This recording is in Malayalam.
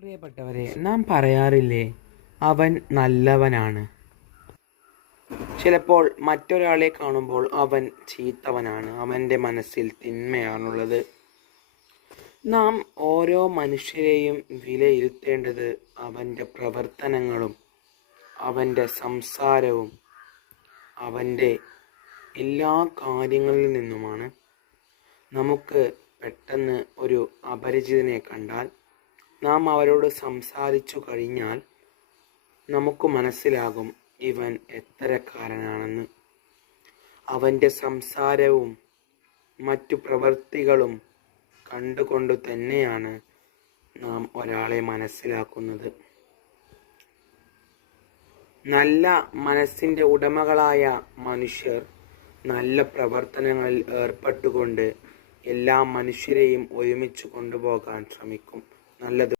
പ്രിയപ്പെട്ടവരെ, നാം പറയാറില്ലേ, അവൻ നല്ലവനാണ്. ചിലപ്പോൾ മറ്റൊരാളെ കാണുമ്പോൾ അവൻ ചീത്തവനാണ്, അവൻ്റെ മനസ്സിൽ തിന്മയാണുള്ളത്. നാം ഓരോ മനുഷ്യരെയും വിലയിരുത്തേണ്ടത് അവൻ്റെ പ്രവർത്തനങ്ങളും അവൻ്റെ സംസാരവും അവൻ്റെ എല്ലാ കാര്യങ്ങളിൽ നിന്നുമാണ്. നമുക്ക് പെട്ടെന്ന് ഒരു അപരിചിതനെ കണ്ടാൽ നാം അവരോട് സംസാരിച്ചു കഴിഞ്ഞാൽ നമുക്ക് മനസ്സിലാകും ഇവൻ എത്തരക്കാരനാണെന്ന്. അവൻ്റെ സംസാരവും മറ്റു പ്രവൃത്തികളും കണ്ടുകൊണ്ട് തന്നെയാണ് നാം ഒരാളെ മനസ്സിലാക്കുന്നത്. നല്ല മനസ്സിൻ്റെ ഉടമകളായ മനുഷ്യർ നല്ല പ്രവർത്തനങ്ങളിൽ ഏർപ്പെട്ടുകൊണ്ട് എല്ലാ മനുഷ്യരെയും ഒരുമിച്ച് കൊണ്ടുപോകാൻ ശ്രമിക്കും. നല്ലത്